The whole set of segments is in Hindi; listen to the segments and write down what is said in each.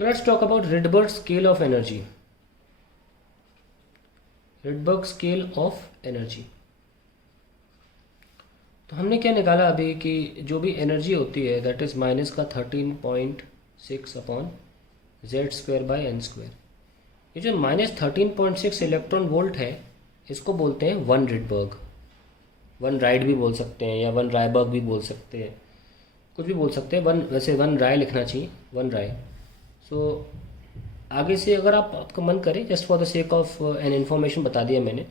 Let's talk about Rydberg scale of energy. Rydberg scale of energy. तो हमने क्या निकाला अभी कि जो भी एनर्जी होती है दैट इज़ माइनस का 13.6 upon Z square by N square. ये जो माइनस 13.6 इलेक्ट्रॉन वोल्ट है इसको बोलते हैं वन रिडबर्ग. वन राइड भी बोल सकते हैं या वन रायबर्ग भी बोल सकते हैं, कुछ भी बोल सकते हैं. वन वैसे वन राय लिखना चाहिए, वन राय. सो आगे से अगर आपका मन करे, just for the sake of an information बता दिया मैंने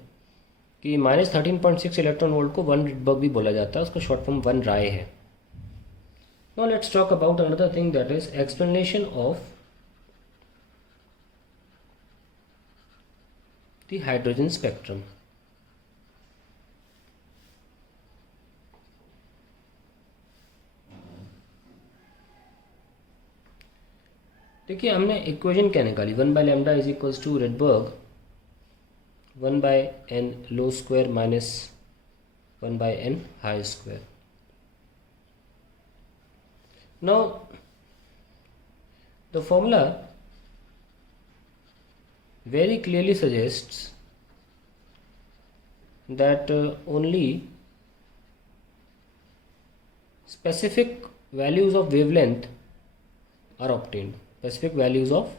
कि माइनस 13.6 इलेक्ट्रॉन वोल्ट को वन रिडबर्ग भी बोला जाता है, उसका शॉर्ट फॉर्म वन राय है. Now let's talk about another thing that is explanation of the hydrogen spectrum. देखिए हमने इक्वेशन क्या निकाली, 1/λ is equals to Rydberg 1/n low square minus 1/n high square. Now the formula very clearly suggests that only specific values of wavelength are obtained. Specific values of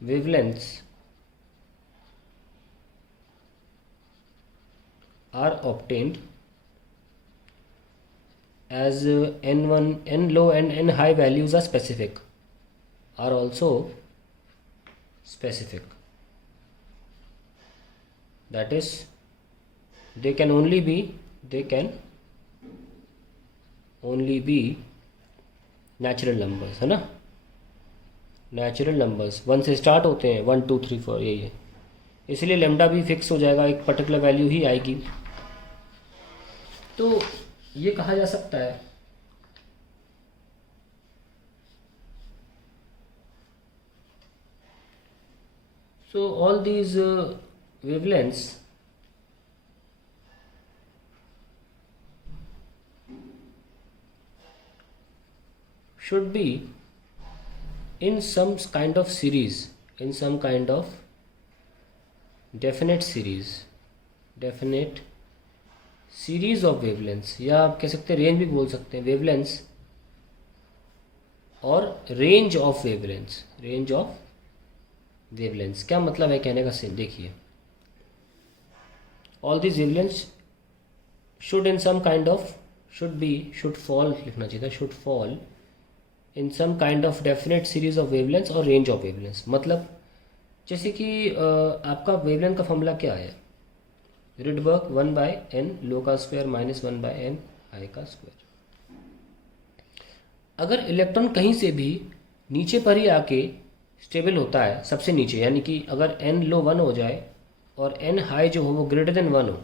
wavelengths are obtained as n1, n low and n high values are specific, are also specific. That is, they can only be natural numbers, है ना. नेचुरल नंबर्स 1 से स्टार्ट होते हैं, 1 2 3 4 यही है. इसलिए लेमडा भी फिक्स हो जाएगा, एक पर्टिकुलर वैल्यू ही आएगी. तो ये कहा जा सकता है so all these wavelengths should be in some kind of series, in some kind of definite series of wavelengths, या आप कह सकते हैं रेंज भी बोल सकते हैं, wavelengths और range of wavelengths. Range of wavelengths क्या मतलब है कहने का सीन देखिए. All these wavelengths should in some kind of should fall लिखना चाहिए था, should fall in some kind of definite series of wavelengths और रेंज ऑफ वेवलेंथ्स. मतलब जैसे कि आपका वेवलेंथ का फॉर्मूला क्या है, रिडबर्ग 1/n लो का स्क्वायर माइनस 1/n हाई का स्क्वायर. अगर इलेक्ट्रॉन कहीं से भी नीचे पर ही आके स्टेबल होता है सबसे नीचे, यानी कि अगर n लो 1 हो जाए और n हाई जो हो वो ग्रेटर देन 1 हो,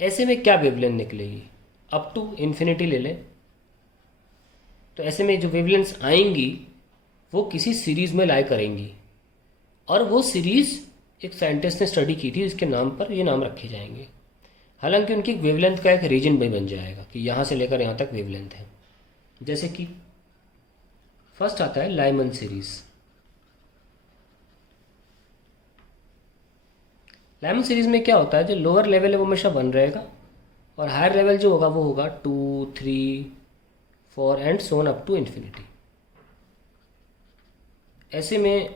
ऐसे में क्या वेवलेंथ निकलेगी, अप टू इन्फिनिटी ले लें. तो ऐसे में जो वेवलेंथ्स आएंगी वो किसी सीरीज़ में लाई करेंगी, और वो सीरीज़ एक साइंटिस्ट ने स्टडी की थी, इसके नाम पर ये नाम रखे जाएंगे. हालांकि उनकी वेवलेंथ का एक रीजन भी बन जाएगा कि यहाँ से लेकर यहाँ तक वेवलेंथ है. जैसे कि फर्स्ट आता है लाइमन सीरीज. लाइमन सीरीज में क्या होता है, जो लोअर लेवल है वो हमेशा 1 रहेगा और हायर लेवल जो होगा वो होगा 2 3 4 and so on up to infinity. ऐसे में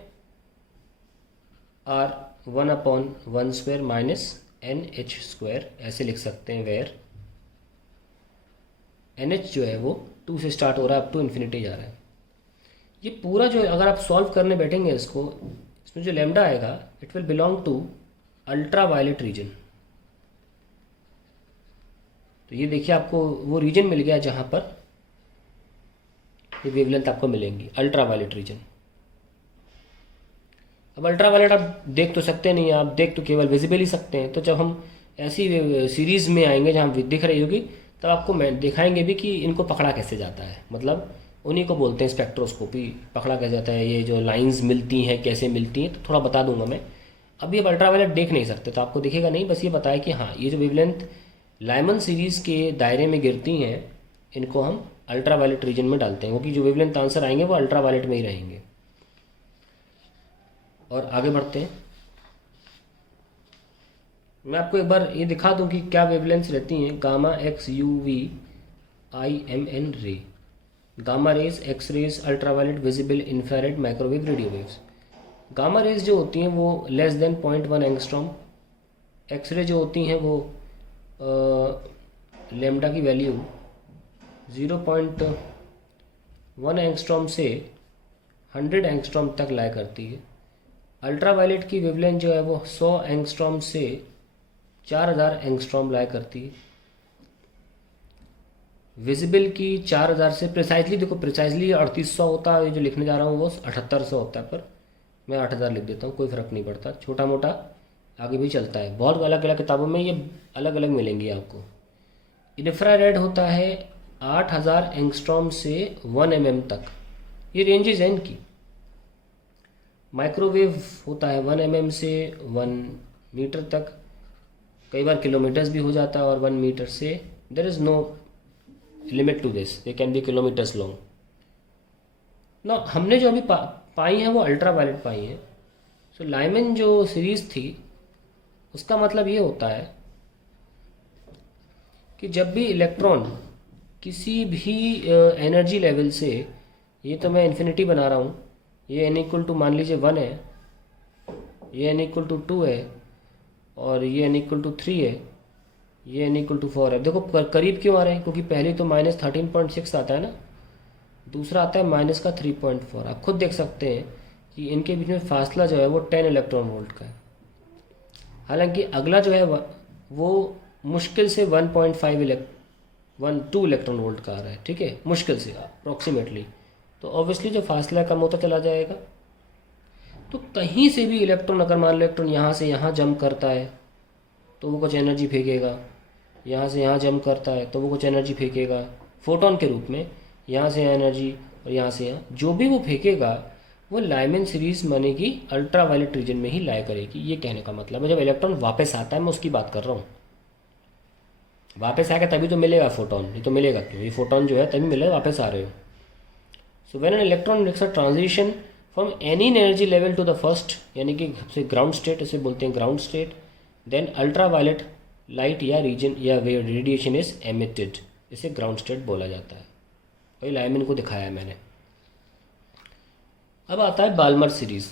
r 1/1 square minus NH square ऐसे लिख सकते हैं, वेयर NH जो है वो 2 से स्टार्ट हो रहा है अप टू इन्फिनिटी जा रहा है. ये पूरा जो अगर आप सॉल्व करने बैठेंगे इसको, इसमें जो लैम्डा आएगा it will belong to ultraviolet region. तो ये देखिए आपको वो रीजन मिल गया जहाँ पर ये वेवलेंथ आपको मिलेंगी, अल्ट्रा वायलेट रीजन. अब अल्ट्रा वायलेट आप देख तो सकते नहीं, आप देख तो केवल विजिबल ही सकते हैं. तो जब हम ऐसी सीरीज़ में आएंगे जहाँ दिख रही होगी तब आपको मैं दिखाएंगे भी कि इनको पकड़ा कैसे जाता है. मतलब उन्हीं को बोलते हैं स्पेक्ट्रोस्कोपी, पकड़ा कैसे जाता है, ये जो लाइंस मिलती हैं कैसे मिलती हैं, तो थोड़ा बता दूंगा मैं. अभी आप अल्ट्रावायलेट देख नहीं सकते तो आपको दिखेगा नहीं, बस ये बताया कि हाँ ये जो वेवलेंथ लाइमन सीरीज़ के दायरे में गिरती हैं इनको हम अल्ट्रा वायलेट रीजन में डालते हैं, क्योंकि जो वेवलेंथ आंसर आएंगे वो अल्ट्रा वायलेट में ही रहेंगे। और आगे बढ़ते हैं। मैं आपको एक बार ये दिखा दूं कि क्या वेवलेंथ्स रहती हैं। Gamma X U V I M N ray, gamma rays, X rays, ultra violet, visible, infrared, microwave, radio waves. Gamma rays जो होती हैं वो लेस देन 0.1 एंगस्ट्रॉम, एक्सरे जो होती हैं वो लेमडा की वैल्यू 0.1 एंगस्ट्रॉम से 100 एंगस्ट्रॉम तक लाया करती है। अल्ट्रा वायलेट की वेवलेंथ जो है वो 100 एंगस्ट्रॉम से 4000 एंगस्ट्रॉम लाया करती है। विजिबल की 4000 से, प्रिसाइजली देखो प्रिसाइजली 3800 होता है, जो लिखने जा रहा हूँ वो 7800 होता है, पर मैं 8000 लिख देता हूँ, कोई फ़र्क नहीं पड़ता, छोटा मोटा आगे भी चलता है। बहुत अलग अलग किताबों में ये अलग अलग मिलेंगी आपको। इंफ्रारेड होता है 8000 एंगस्ट्रॉम से 1 mm तक, ये रेंजेस हैं इनकी। माइक्रोवेव होता है 1 mm से 1 मीटर तक, कई बार किलोमीटर्स भी हो जाता है, और 1 मीटर से there is no limit to this, they can be kilometres long. ना हमने जो अभी पाई हैं वो अल्ट्रा वायलेट पाई हैं। सो लाइमन जो सीरीज़ थी उसका मतलब ये होता है कि जब भी इलेक्ट्रॉन किसी भी एनर्जी लेवल से, ये तो मैं इन्फिनिटी बना रहा हूँ, ये n इक्वल टू मान लीजिए 1 है, ये n इक्वल टू 2 है, और ये n इक्वल टू 3 है, ये n इक्वल टू 4 है। देखो करीब क्यों आ रहे हैं, क्योंकि पहले तो -13.6 आता है ना, दूसरा आता है माइनस का 3.4। आप खुद देख सकते हैं कि इनके बीच में फासला जो है वो 10 इलेक्ट्रॉन वोल्ट का है। हालांकि अगला जो है वो मुश्किल से 2 इलेक्ट्रॉन वोल्ट का आ रहा है, ठीक है, मुश्किल से अप्रॉक्सीमेटली। तो ऑब्वियसली जो फासला कम होता चला जाएगा। तो कहीं से भी इलेक्ट्रॉन, अगर मान लो इलेक्ट्रॉन यहाँ से यहाँ जंप करता है तो वो कुछ एनर्जी फेंकेगा, यहाँ से यहाँ जंप करता है तो वो कुछ एनर्जी फेंकेगा फोटोन के रूप में, यहाँ से एनर्जी, और यहाँ से यहाँ जो भी वो फेंकेगा वो लाइमन सीरीज माने कि अल्ट्रा वायलेट रीजन में ही लाया करेगी। ये कहने का मतलब है जब इलेक्ट्रॉन वापस आता है, मैं उसकी बात कर रहा हूँ। वापस आएगा तभी तो मिलेगा फोटोन, ये तो मिलेगा क्यों, ये फोटोन जो है तभी मिलेगा, वापस आ रहे हो। So when an electron makes a transition from any energy level to the first, यानी कि ग्राउंड स्टेट, इसे बोलते हैं ground state, then ultra violet light या रीजन या रेडिएशन इज एमिटेड, इसे ग्राउंड स्टेट बोला जाता है। वही लाइमन को दिखाया है मैंने। अब आता है बाल्मर सीरीज।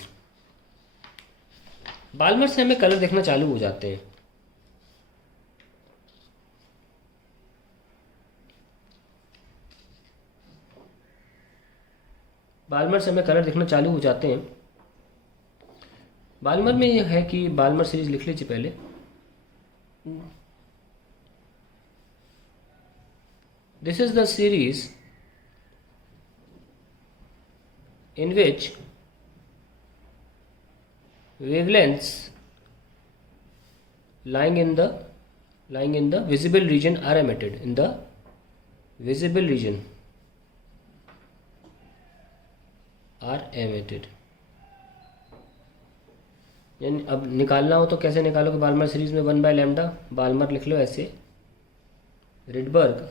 बाल्मर से हमें कलर देखना चालू हो जाते हैं। बाल्मर से हमें कलर देखना चालू हो जाते हैं। बाल्मर में यह है कि बाल्मर सीरीज लिख लीजिए पहले। This is the series in which wavelengths lying in the visible region are emitted, in the visible region are emitted। यानी अब निकालना हो तो कैसे निकालोगे बाल्मर सीरीज में? 1 बाय लैम्डा, बाल्मर लिख लो ऐसे, Rydberg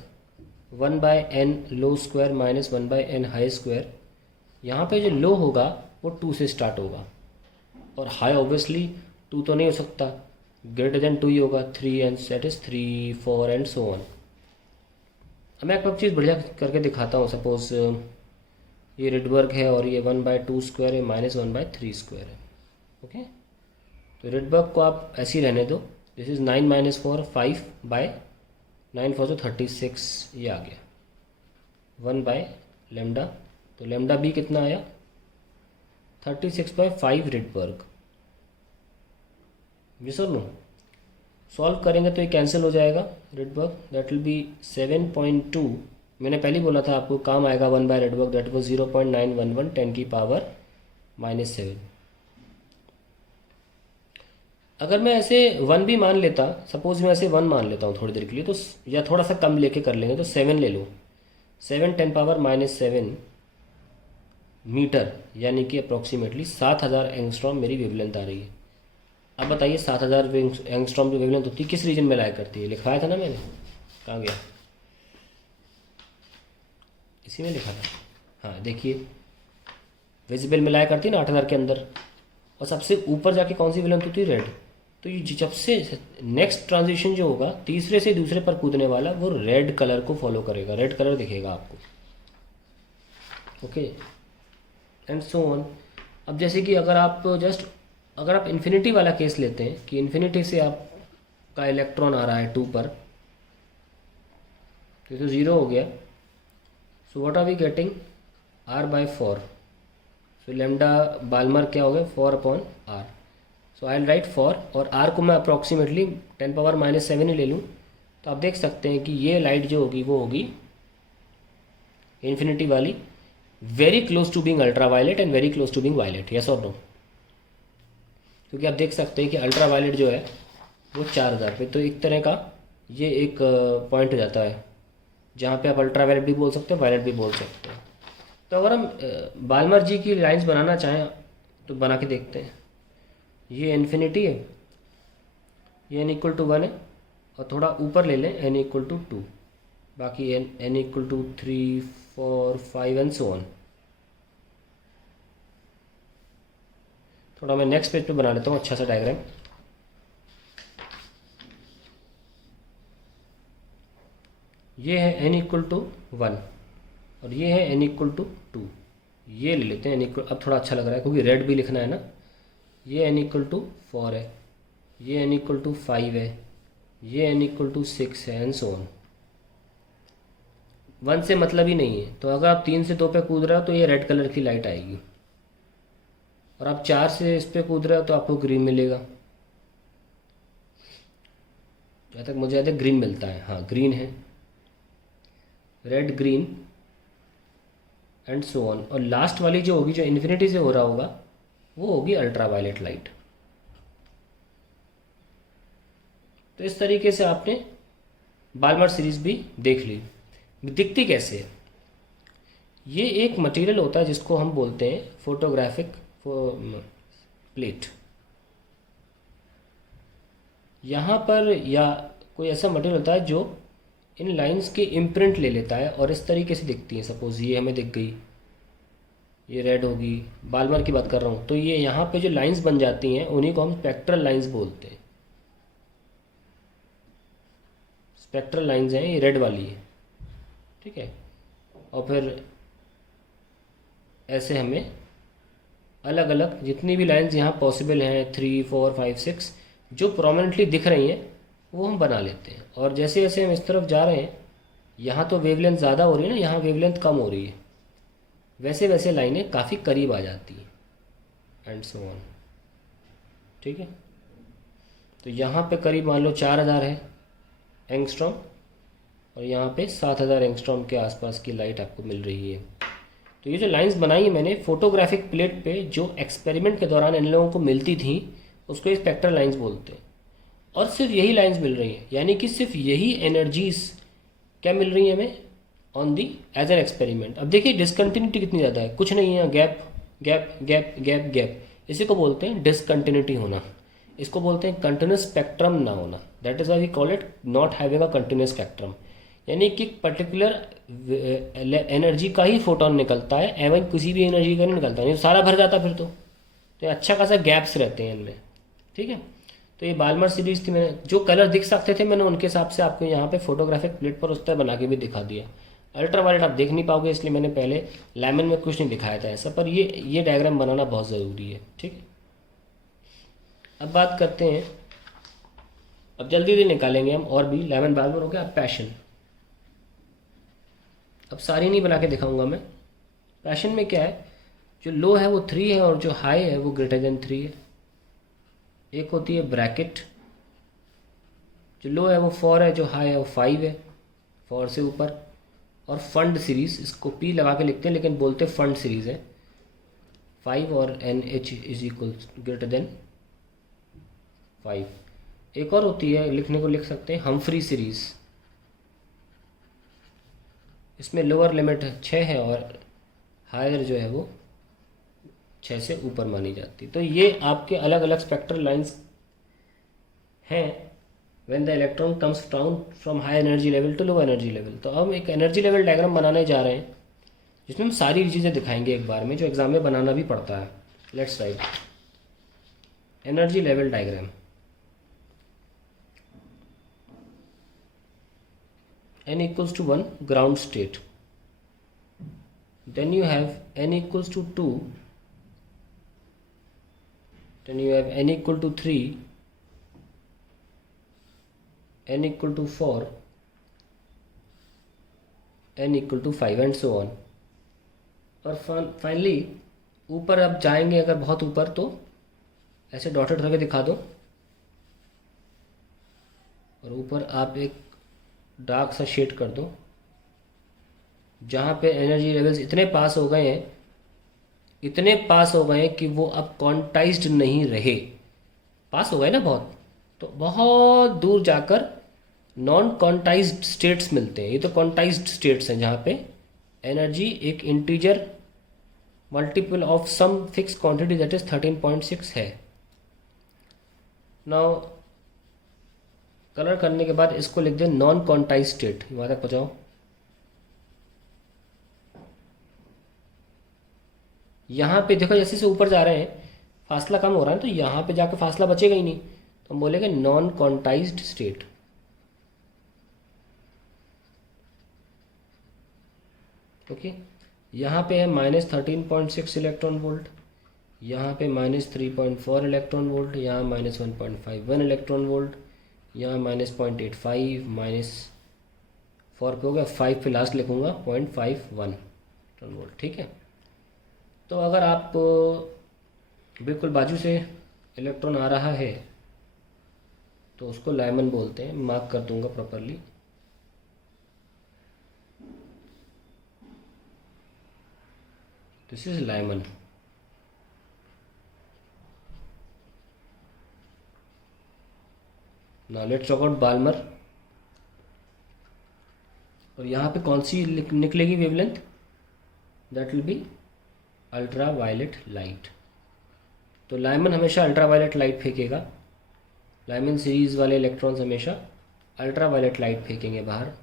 1 by n low square minus 1 by n high square. यहाँ पे जो लो होगा वो 2 से स्टार्ट होगा, और हाई ऑब्वियसली 2 तो नहीं हो सकता, ग्रेटर देन 2 ही होगा, 3 and set is 3, 4 and so on. अब मैं आपको एक चीज़ बढ़िया करके दिखाता हूँ। सपोज ये रिडबर्ग है और ये 1 बाय 2 स्क्वायर है माइनस 1 बाय 3 स्क्वायर है। ओके, तो रिडबर्ग को आप ऐसे ही रहने दो। दिस इज 9 माइनस 4 5 बाय 9 4 तो 36, ये आ गया 1 बाय लेमडा। तो लेमडा बी कितना आया? 36/5 रिडबर्ग। ये सर नो सॉल्व करेंगे तो ये कैंसिल हो जाएगा रिडबर्ग, दैट विल बी 7.2। मैंने पहले बोला था आपको काम आएगा 1 बाय रिडबर्ग, दैट वाज 0.911 10 की पावर -7। अगर मैं ऐसे 1 भी मान लेता, सपोज मैं ऐसे 1 मान लेता हूँ थोड़ी देर के लिए, तो या थोड़ा सा कम लेके कर लेंगे तो 7 ले लो, 7 10 पावर -7 मीटर, यानी कि अप्रॉक्सीमेटली 7000 एंगस्ट्रॉम मेरी वेवलेंथ आ रही है। अब बताइए 7000 एंगस्ट्रॉम जो वेवलेंथ होती है किस रीजन में लाया करती है? लिखवाया था ना मैंने, कहाँ गया? इसी में लिखा था। हाँ देखिए, विजिबल मिलाया करती है ना 8000 के अंदर, और सबसे ऊपर जाके कौन सी वेवलेंथ होती है, रेड। तो ये जब से नेक्स्ट ट्रांजिशन जो होगा तीसरे से दूसरे पर कूदने वाला, वो रेड कलर को फॉलो करेगा, रेड कलर दिखेगा आपको। Okay, and so on. अब जैसे कि अगर आप इन्फिनिटी वाला केस लेते हैं कि इन्फिनिटी से आपका इलेक्ट्रॉन आ रहा है 2 पर, तो 0 हो गया। So what are we getting, r/4। So lambda Balmer क्या हो गया, 4/r। So I will write 4, और r को मैं अप्रॉक्सीमेटली 10⁻⁻7 ही ले लूँ। तो आप देख सकते हैं कि ये लाइट जो होगी वो होगी इन्फिनिटी वाली, very close to being ultraviolet and very close to being violet, yes और नो। क्योंकि आप देख सकते हैं कि अल्ट्रा वायलेट जो है वो 4000 पे, तो एक तरह का ये एक पॉइंट हो जाता है जहाँ पे आप अल्ट्रा वायलेट भी बोल सकते हैं, वायलेट भी बोल सकते हैं। तो अगर हम बाल्मर जी की लाइंस बनाना चाहें तो बना के देखते हैं। ये इन्फिनिटी है, ये n=1 है, और थोड़ा ऊपर ले लें n=2, बाकी n=3, 4, 5 एंड सो ऑन। थोड़ा मैं नेक्स्ट पेज पे बना लेता हूँ अच्छा सा डायग्राम। ये है n=1 और ये है n=2। ये ले लेते हैं अब थोड़ा अच्छा लग रहा है क्योंकि रेड भी लिखना है ना। ये n=4 है, ये n=5 है, ये n=6 है, एंड सो ऑन। 1 से मतलब ही नहीं है, तो अगर आप 3 से 2 पे कूद रहे हो तो ये रेड कलर की लाइट आएगी, और आप 4 से इस पे कूद रहे हो तो आपको ग्रीन मिलेगा। जहाँ तक मुझे याद है ग्रीन मिलता है, हाँ ग्रीन है, red, green and so on. और लास्ट वाली जो होगी, जो इन्फिनिटी से हो रहा होगा, वो होगी अल्ट्रा वायलेट लाइट। तो इस तरीके से आपने बाल्मर सीरीज भी देख ली। दिखती कैसे है, ये एक मटेरियल होता है जिसको हम बोलते हैं फोटोग्राफिक प्लेट। यहाँ पर या कोई ऐसा मटेरियल होता है जो इन लाइंस के इम्प्रिंट ले लेता है और इस तरीके से दिखती है। सपोज ये हमें दिख गई, ये रेड होगी, बाल्मर की बात कर रहा हूँ, तो ये यहाँ पे जो लाइंस बन जाती हैं उन्हीं को हम स्पेक्ट्रल लाइंस बोलते हैं। स्पेक्ट्रल लाइंस हैं, ये रेड वाली है, ठीक है। और फिर ऐसे हमें अलग अलग जितनी भी लाइंस यहाँ पॉसिबल हैं, 3, 4, 5, 6 जो प्रोमिनेंटली दिख रही हैं वो हम बना लेते हैं। और जैसे जैसे हम इस तरफ जा रहे हैं, यहाँ तो वेवलेंथ ज़्यादा हो रही है ना, यहाँ वेवलेंथ कम हो रही है, वैसे वैसे लाइनें काफ़ी करीब आ जाती हैं, एंड सो ऑन, ठीक है। तो यहाँ पे करीब मान लो 4000 है एंगस्ट्रॉम, और यहाँ पे 7000 एंगस्ट्रॉम के आसपास की लाइट आपको मिल रही है। तो ये जो लाइंस बनाई है मैंने फोटोग्राफिक प्लेट पे, जो एक्सपेरिमेंट के दौरान इन लोगों को मिलती थी, उसको स्पेक्ट्रल लाइंस बोलते हैं। और सिर्फ यही लाइंस मिल रही हैं, यानी कि सिर्फ यही एनर्जीज क्या मिल रही है हमें on the edge an experiment. अब देखिए डिसकंटिन्यूटी कितनी ज़्यादा है, कुछ नहीं है, gap gap gap gap gap, इसी को बोलते हैं डिसकंटिन्यूटी होना। इसको बोलते हैं कंटिन्यूस स्पेक्ट्रम ना होना। That is why we call it not having a continuous spectrum, यानी कि पर्टिकुलर एनर्जी का ही फोटोन निकलता है, एवं किसी भी एनर्जी का नहीं निकलता, नहीं तो सारा भर जाता फिर तो अच्छा खासा गैप्स रहते हैं इनमें, ठीक है। तो ये बाल्मर सीरीज थी, मैंने जो कलर दिख सकते थे मैंने उनके हिसाब से आपको यहाँ पे फोटोग्राफिक प्लेट पर उस तरह बना के भी दिखा दिया। अल्ट्रा वायलेट आप देख नहीं पाओगे, इसलिए मैंने पहले लेमन में कुछ नहीं दिखाया था ऐसा, पर ये डायग्राम बनाना बहुत ज़रूरी है, ठीक है। अब बात करते हैं, अब जल्दी जल्दी निकालेंगे हम और भी। लेमन बाल्मर हो गया, अब पैशन। अब सारी नहीं बना के दिखाऊंगा मैं। पैशन में क्या है, जो लो है वो 3 है और जो हाई है वो >3 है। एक होती है ब्रैकेट, जो लो है वो 4 है, जो हाई है वो 5 है, 4 से ऊपर। और फंड सीरीज, इसको P लगा के लिखते हैं लेकिन बोलते फंड सीरीज है, 5 और NH > 5। एक और होती है, लिखने को लिख सकते हैं हम्फ्री सीरीज, इसमें लोअर लिमिट 6 है और हायर जो है वो 6 से ऊपर मानी जाती। तो ये आपके अलग अलग स्पेक्ट्रल लाइंस हैं when the electron comes down from high energy level to low energy level. तो हम एक एनर्जी लेवल डायग्राम बनाने जा रहे हैं जिसमें हम सारी चीज़ें दिखाएंगे एक बार में, जो एग्ज़ाम में बनाना भी पड़ता है। Let's write energy level diagram. n equals to 1 ground state, then you have n equals to 2, then you have n equal to 3, n equal to 4, n equal to 5 and so on। और फाइनली ऊपर आप जाएंगे अगर बहुत ऊपर तो ऐसे डॉटेड करके दिखा दो, और ऊपर आप एक डार्क सा शेड कर दो जहाँ पे एनर्जी लेवल्स इतने पास हो गए हैं, इतने पास हो गए हैं कि वो अब क्वांटाइज्ड नहीं रहे। पास हो गए ना बहुत, तो बहुत दूर जाकर नॉन क्वांटाइज्ड स्टेट्स मिलते हैं। ये तो क्वांटाइज्ड स्टेट्स हैं जहाँ पे एनर्जी एक integer multiple of some fix quantity that is 13.6 है। नाउ कलर करने के बाद इसको लिख दें नॉन क्वांटाइज स्टेट। वहाँ तक पहुँचाओ। यहाँ पे देखो जैसे से ऊपर जा रहे हैं फासला कम हो रहा है, तो यहाँ पे जाकर फासला बचेगा ही नहीं, तो हम बोलेंगे नॉन क्वांटाइज्ड स्टेट। ओके, यहाँ पे है -13.6 इलेक्ट्रॉन वोल्ट, यहाँ पे -3.4 इलेक्ट्रॉन वोल्ट, यहाँ -1.51 इलेक्ट्रॉन वोल्ट, यहाँ -0.85, -4 पे हो गया, 5 पे लास्ट लिखूँगा 0.51 इलेक्ट्रॉन वोल्ट। ठीक है, तो अगर आप बिल्कुल बाजू से इलेक्ट्रॉन आ रहा है तो उसको लाइमन बोलते हैं। मार्क कर दूंगा properly. This is Lyman. Now let's talk about Balmer. और यहाँ पे कौन सी निकलेगी wavelength? That will be ultra violet light. तो लाइमन हमेशा अल्ट्रा वायलेट लाइट फेंकेगा। लाइमन सीरीज वाले इलेक्ट्रॉन्स हमेशा अल्ट्रा वायलेट लाइट फेंकेंगे बाहर।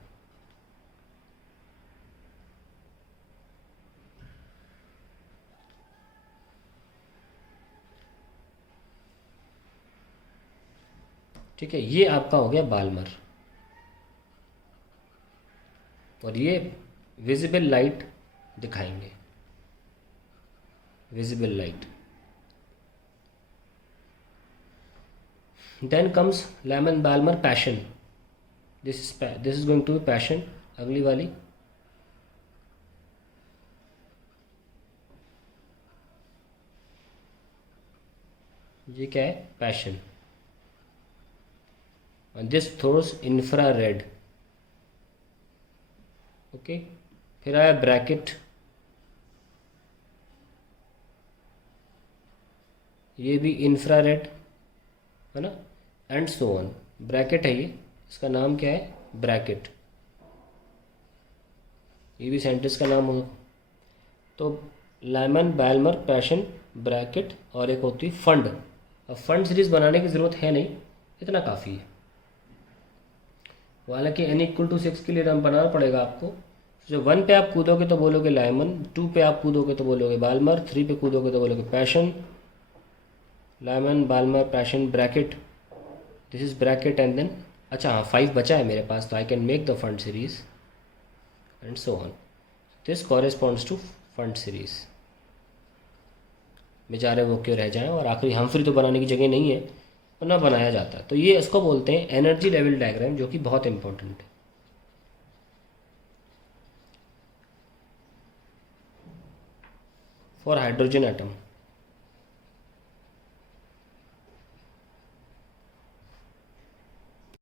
ठीक है, ये आपका हो गया बाल्मर। और ये विजिबल लाइट दिखाएंगे, visible light. Then comes Lyman Balmer Paschen. This is going to be Paschen. अगली वाली ये क्या है? Paschen. and this throws infrared। Okay, फिर आया ब्रैकेट। ये भी इंफ्रारेड है ना, एंड सो ऑन। ब्रैकेट है ये, इसका नाम क्या है? ब्रैकेट। ये भी साइंटिस्ट का नाम होगा। तो लाइमन, बाल्मर, पैशन, ब्रैकेट और एक होती है फंड। अब फंड सीरीज बनाने की ज़रूरत है नहीं, इतना काफ़ी है। हालांकि n = 6 के लिए नाम बनाना पड़ेगा आपको। जो 1 पे आप कूदोगे तो बोलोगे लाइमन, 2 पे आप कूदोगे तो बोलोगे बाल्मर, 3 पे कूदोगे तो बोलोगे Paschen. Lyman, Balmer, Paschen, Brackett. This is Brackett and then अच्छा हाँ 5 बचा है मेरे पास, तो I can make the Pfund series and so on. This corresponds to Pfund series. बेचारे वो क्यों रह जाएं, और आखिरी हम्फ्री तो बनाने की जगह नहीं है, ना बनाया जाता है। तो ये इसको बोलते हैं एनर्जी लेवल डायग्राम, जो कि बहुत इंपॉर्टेंट है। For hydrogen atom.